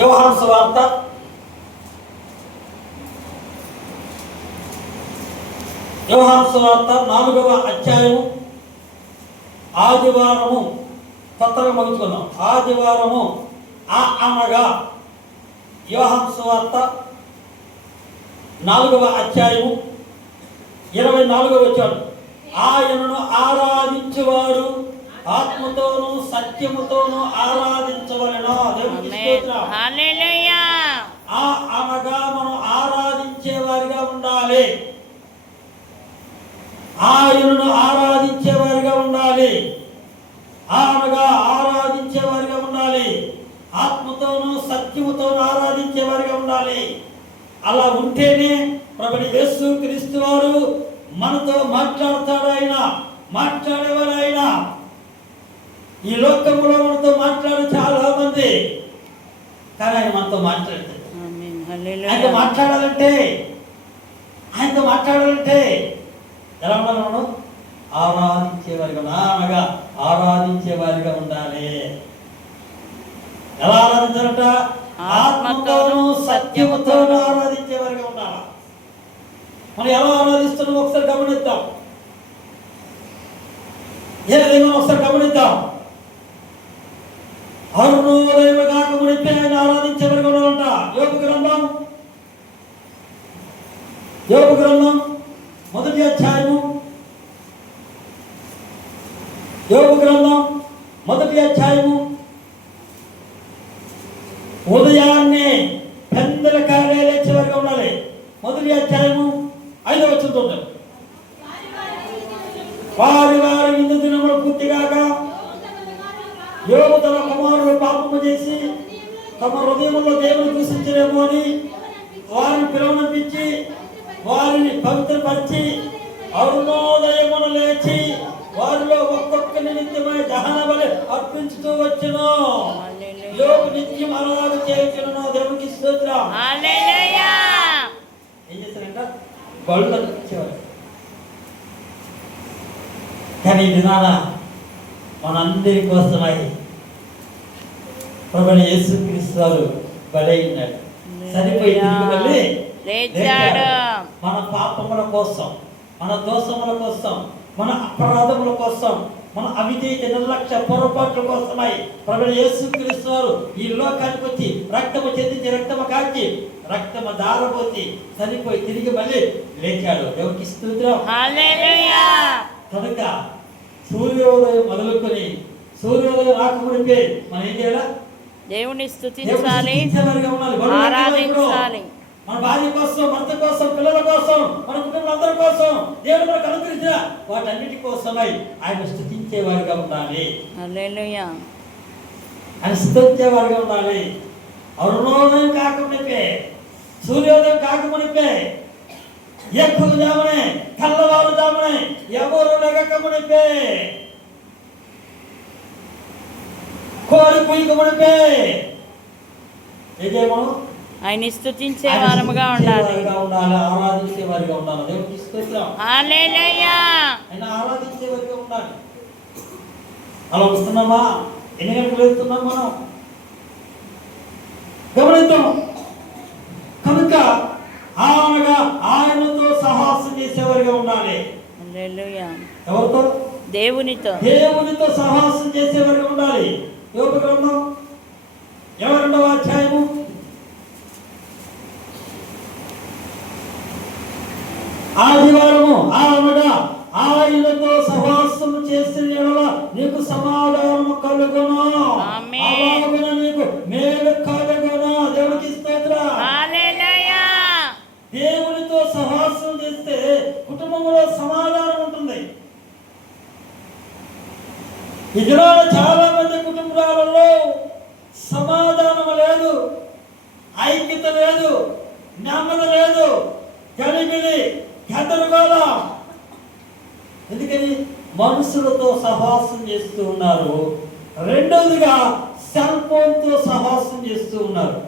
యోహాను సువార్త 4వ అధ్యాయము ఆదివారము కొత్తగా ముగించుకున్నాం. ఆదివారము అనగా యోహాను సువార్త 4వ అధ్యాయము 24వ వచనం, ఆయనను ఆరాధించువారు ఆత్మతోనూ సత్యముతోనూ ఆరాధించవలెను. దేవునికి స్తోత్రం. హల్లెలూయా. అనగా మనం ఆరాధించే వారిగా ఉండాలి. ఆయనను ఆరాధించే వారిగా ఉండాలి. అనగా ఆరాధించే వారిగా ఉండాలి. ఆత్మతోనూ సత్యముతోనూ ఆరాధించే వారిగా ఉండాలి. అలా ఉంటేనే ప్రభువు యేసు క్రీస్తు వారు మనతో మాట్లాడతాడు. ఆయన మాట్లాడేవారు. ఆయన ఈ లోకంలో మనతో మాట్లాడే చాలా మంది, కానీ ఆయన మనతో మాట్లాడతాడు. ఆయనతో మాట్లాడాలంటే ఎలా ఉండాలి? మనం ఆరాధించేవారిగా, అనగా ఆరాధించేవారిగా ఉండాలి. ఎలా ఆరాధించాలంట? ఆత్మతోనూ సత్యముతోనూ ఆరాధించేవారిగా ఉండాలి. మనం ఎలా ఆరాధిస్తున్నాం ఒకసారి గమనిద్దాం. ఏదైనా ఒకసారి గమనిద్దాం. అరుణోదయం కాకమునిపే ఆయన ఆరాధించేవారిగా ఉండాలంట. యోబు గ్రంథం 1వ అధ్యాయము, యోబు గ్రంథం 1వ అధ్యాయము ఉదయాన్నే పెందల కార్యాలు లేచేవారిగా ఉండాలి. 1వ అధ్యాయము 5వ వచనంతో ఉంటారు. వారి వారి విందు దినములు పూర్తిగాక యోబు తన కుమారుడు పాపము చేసి తమ హృదయంలో దేవుని దూషించలేమో అని వారిని పిలువనంపించి వారిని పవిత్రపరిచి అరుణోదయమున లేచి వారిలో ఒక్కొక్క నిత్యమై దహన బలి అర్పించుతూ వచ్చును. యోబు నిత్యం అలాగ చేయుచును. దేవునికి స్తోత్రం. హల్లెలూయా. ఏం చేశారంట? బళ్ళు అర్పించేవారు. కానీ ఈ దినాన మనందరి కోసమై ప్రభువు యేసు క్రీస్తు వారు బలైనాడు. సరిపోయి మళ్ళీ లేచాడు. మన పాపముల కోసం, మన దోషముల కోసం, మన అపరాధముల కోసం, మన అవిధేయత, నిర్లక్ష్య, పొరపాట్ల కోసమై ప్రభువు యేసు క్రీస్తు వారు ఈ లోకానికి వచ్చి రక్తము చెందించి, రక్తము కాచి, రక్తము దారబోసి చనిపోయి తిరిగి మళ్ళీ లేచాడు. దేవునికి స్తోత్రం. హల్లెలూయా. కనుక సూర్యోదయం మొదలుకొని సూర్యోదయం రాకమునిపే మనం ఏం చేయాలి? దేవుని స్తుతించాలి, ఆరాధించాలి. మన భార్య కోసం, భర్త కోసం, పిల్లల కోసం, మన కుటుంబం అందరి కోసం దేవుడు మనకు అనుగ్రహించిన వాటన్నిటి కోసమై ఆయన స్తుతించేవారిగా ఉండాలి. హల్లెలూయా. ఆయన స్తుతించేవారిగా ఉండాలి. అరుణోదయం కాకమునిపే, సూర్యోదయం కాకమునిపే, ఎక్కువ జామునే, తెల్లవారు జామునే, ఎవరు లెగకమునిపే, కోరి కుయ్యకమునిపే ఏం చేయమను? ఆయన స్తుతించే వారముగా ఉండాలి, ఆరాధించే వారిగా ఉండాలి. దేవునికి స్తోత్రం. హల్లెలూయా. ఆయన ఆరాధించే వారిగా ఉండాలి. అలా వస్తున్నామా? ఎన్ని గంటలకు వెళ్తున్నాం మనం? గమనిద్దాం. కనుక అనగా ఆయనతో సహవాసం చేసేవారిగా ఉండాలి. హల్లెలూయా. ఎవరితో? దేవునితో. దేవునితో సహవాసం చేసేవారిగా ఉండాలి. యోబు గ్రంథం 22వ అధ్యాయము ఆదివారము అనగా ఆయనతో సహవాసం చేసిన యెడల నీకు సమాధానము కలుగును, అలాగున నీకు మేలు కలుగును. దేవునికి స్తోత్రం. హల్లెలూయా. దేవునితో సహవాసం చేస్తే కుటుంబంలో సమాధానం ఉంటుంది. ఇదిలో చాలా మంది కుటుంబాలలో సమాధానం లేదు, ఐక్యత లేదు, నెమ్మది లేదు, గలిబిలి, గందరగోళం. ఎందుకని? మనుషులతో సహవాసం చేస్తూ ఉన్నారు. రెండవదిగా సెల్ ఫోన్తో సహవాసం చేస్తూ ఉన్నారు.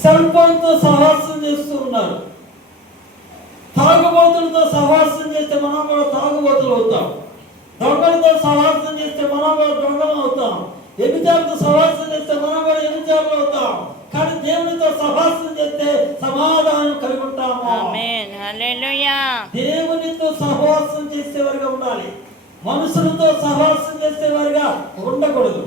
సెల్ ఫోన్తో సహవాసం చేస్తూ ఉన్నారు. తాగుబోతులతో సహవాసం చేస్తే మనం కూడా తాగుబోతులు అవుతాం. దొంగలతో సహవాసం చేస్తే మనం కూడా దొంగలు అవుతాం. వ్యభిచారులతో సహవాసం చేస్తే మనం కూడా వ్యభిచారులు అవుతాం. కానీ దేవునితో సహవాసం చేస్తే సమాధానం కలిగి ఉంటాము. ఆమేన్. హల్లెలూయా. దేవునితో సహవాసం చేసేవారుగా ఉండాలి. మనుషులతో సహవాసం చేసేవారుగా ఉండకూడదు.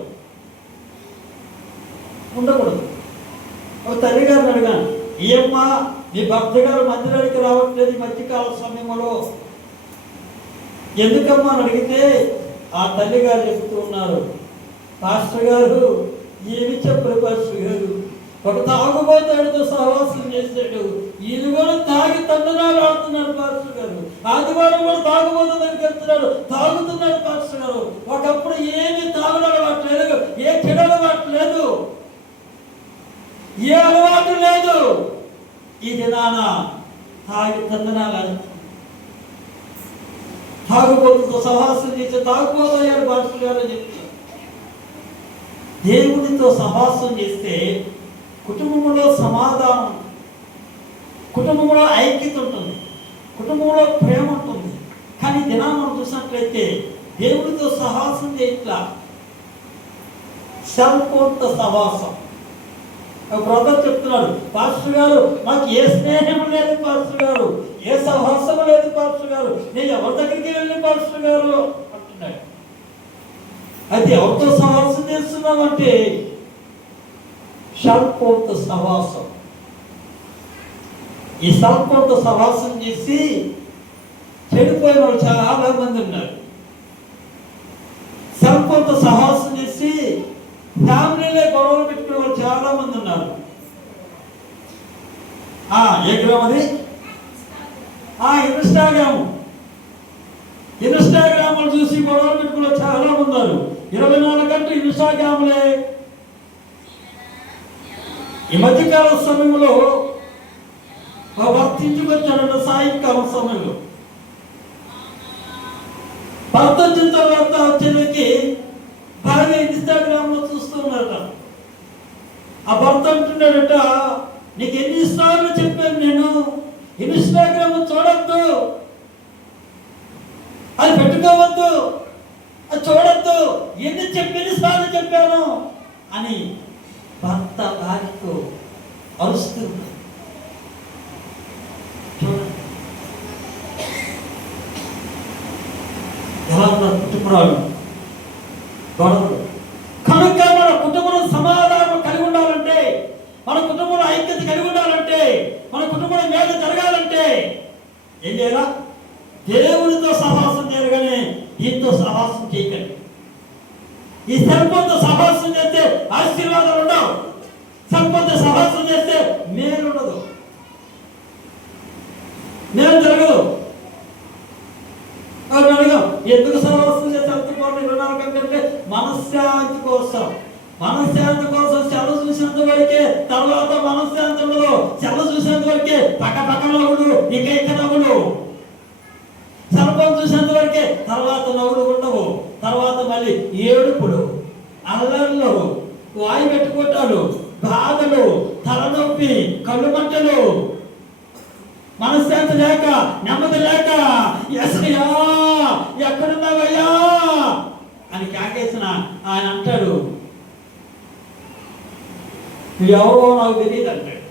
ఒక తల్లి గారిని అడిగాను, ఏమ్మా మీ భర్త గారు మందిరానికి రావట్లేదు ఈ మధ్యకాల సమయంలో, ఎందుకమ్మా అని అడిగితే ఆ తల్లి గారు చెప్తూ ఉన్నారు, పాస్టర్ గారు ఏమి చెప్పరు పాస్టర్ గారు, ఒక తాగుబోతాడుతో సహవాసం చేశాడు, ఇది కూడా తాగి తండ్రునాడు ఆడుతున్నాడు పాస్టర్ గారు, ఆదివారం కూడా తాగుబోతు దగ్గరికి వెళ్తున్నాడు, తాగుతున్నాడు పాస్టర్ గారు, ఒకప్పుడు ఏమి తాగుడు అలవాటు లేదు, ఏ చెడు అలవాటు లేదు, ఏ అలవాటు లేదు, ఈ దినాన తాగి తండ్రునాడు తాగుబోతుతో సహవాసం చేసి తాగుబోతయ్యాడు పాస్టర్ గారు అని చెప్తారు. దేవునితో సహవాసం చేస్తే కుటుంబంలో సమాధానం, కుటుంబంలో ఐక్యత ఉంటుంది, కుటుంబంలో ప్రేమ ఉంటుంది. కానీ దినా మనం చూసినట్లయితే దేవునితో సహవాసం చేయట్లా, సంపూర్ణ సహవాసం. బ్రదర్ చెప్తున్నాడు, పాస్టర్ గారు నాకు ఏ స్నేహం లేదు పాస్టర్ గారు, ఏ సహవాసం లేదు పాస్టర్ గారు, నేను ఎవరి దగ్గరికి వెళ్ళి పాస్టర్ గారు అంటున్నాడు. అయితే ఎవరితో సహవాసం చేస్తున్నామంటే సంపూర్ణ సహవాసం. ఈ సంపూర్ణ సహవాసం చేసి చెడిపోయిన వాళ్ళు చాలా మంది ఉన్నారు. సంపూర్ణ సహవాసం చేసి ఫ్యామిలీలో గొడవలు పెట్టుకునే వాళ్ళు చాలా మంది ఉన్నారు. ఏ గ్రామం అది? ఇన్స్టాగ్రామ్ చూసి గొడవలు పెట్టుకునే చాలా మంది ఉన్నారు. 24 గంటలు ఇన్స్టాగ్రామ్లే. ఈ మధ్యకాల సమయంలో భర్త ఇంటికి వచ్చాడంట, సాయంకాలం సమయంలో భర్త వచ్చిన తర్వాత వచ్చేసరికి భార్య ఇన్స్టాగ్రామ్ లో చూస్తున్నాడట. ఆ భర్త అంటున్నాడట, నీకు ఎన్నిసార్లు చెప్పాను నేను ఇన్స్టాగ్రామ్ చూడొద్దు, అది పెట్టుకోవద్దు, అది చూడొద్దు, ఎన్నిసార్లు చెప్పాను అని భర్త భార్యతో అరుస్తుంది. చూడండి ఎలా ఉన్నారు కుటుంబాలు గొడవలు. కనుక మన కుటుంబంలో సమాధానం కలిగి ఉండాలంటే, మన కుటుంబంలో ఐక్యత కలిగి ఉండాలంటే, మన కుటుంబంలో మేలు జరగాలంటే ఏం చేయాలా? దేవునితో సహవాసం చేయగానే దీంతో సహవాసం చేయకండి. ఈ సంపద సహవాసం చేస్తే ఆశీర్వాదాలు ఉండవు, సంపద సహవాసం చేస్తే మేలు ఉండదు, మేలు జరగదు. అడిగాం, ఎందుకు సహవాసం చేస్తే 24 గంటలంటే మనశ్శాంతి కోసం. మనశ్శాంతి కోసం సెలవు చూసినంత వరకే, తర్వాత మనశ్శాంతి ఉండదు. సెలవు చూసినంత వరకే పక్క నవ్వుడు, ఇక నవ్వుడు. సర్పం చూసినంత వరకే, తర్వాత నవ్వుడు ఉండవు. తర్వాత మళ్ళీ ఏడుపులు, అల్లర్లు, వాయి పెట్టుకుంటాడు, బాధలు, తలనొప్పి, కళ్ళు మంటలు, మనశ్శాంతి లేక, నెమ్మది లేక, ఎస్ఐయా ఎక్కడున్నావయ్యా అని కాకేసిన ఆయన అంటాడు, ఎవరో నాకు తెలియదు అంటాడు,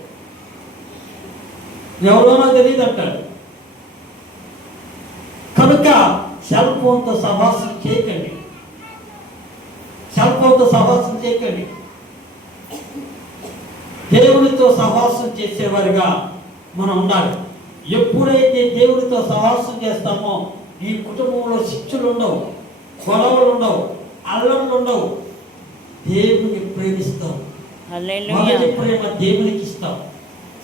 ఎవరో నాకు తెలియదు అంటాడు. కనుక సెల్ ఫోన్తో సహవాసం చేయకండి, సెల్ ఫోన్తో సహవాసం చేయకండి. దేవునితో సహవాసం చేసేవారుగా మనం ఉండాలి. ఎప్పుడైతే దేవునితో సహవాసం చేస్తామో ఈ కుటుంబంలో శిక్షలు ఉండవు, గొడవలు ఉండవు, అల్లర్లు ఉండవు. దేవుని ప్రేమిస్తాం, మొదటి ప్రేమ దేవునికి ఇస్తాం.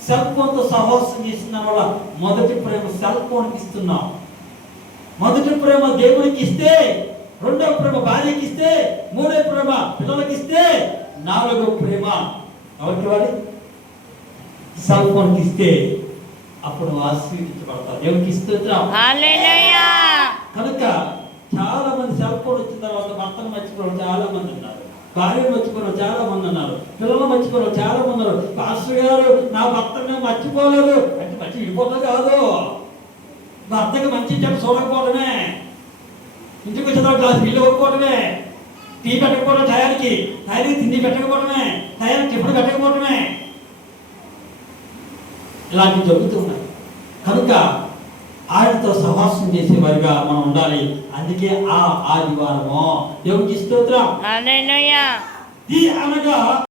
సెల్ ఫోన్తో సహవాసం చేసిన వల్ల మొదటి ప్రేమ సెల్ ఫోన్కి ఇస్తున్నాం. మొదటి ప్రేమ దేవునికి ఇస్తే, రెండో ప్రేమ భార్యకి ఇస్తే, మూడో ప్రేమ పిల్లలకి ఇస్తే, నాలుగో ప్రేమ ఎవరికి ఇవ్వాలి? సెల్ ఫోన్కి ఇస్తే అప్పుడు ఆశీర్వదించబడతారు. దేవునికి ఇస్తున్నాం. కనుక చాలా మంది సెల్ ఫోన్ వచ్చిన తర్వాత భర్తను మర్చిపోవడం చాలా మంది ఉన్నారు, భార్యను మర్చిపోవడం చాలా మంది ఉన్నారు, పిల్లలు మర్చిపోవడం చాలా మంది ఉన్నారు. పాస్టర్ గారు నా భర్తను మర్చిపోలేదు అంటే మర్చి విడిపోవడం కాదు, భర్తకి మంచి చెడు చూడకపోవడమే, ఇంటికి వచ్చిన గ్లాస్ నీళ్ళు ఇవ్వకపోవడమే, టీ పెట్టకపోవడం టయానికి తిండి పెట్టకపోవడమే, టయానికి టిఫిన్ పెట్టకపోవడమే, ఇలాంటివి జరుగుతున్నాయి. కనుక ఆయనతో సహవాసం చేసేవారిగా మనం ఉండాలి. అందుకే ఆ ఆదివారము యోగి స్తోత్రం హల్లెలూయా. అనగా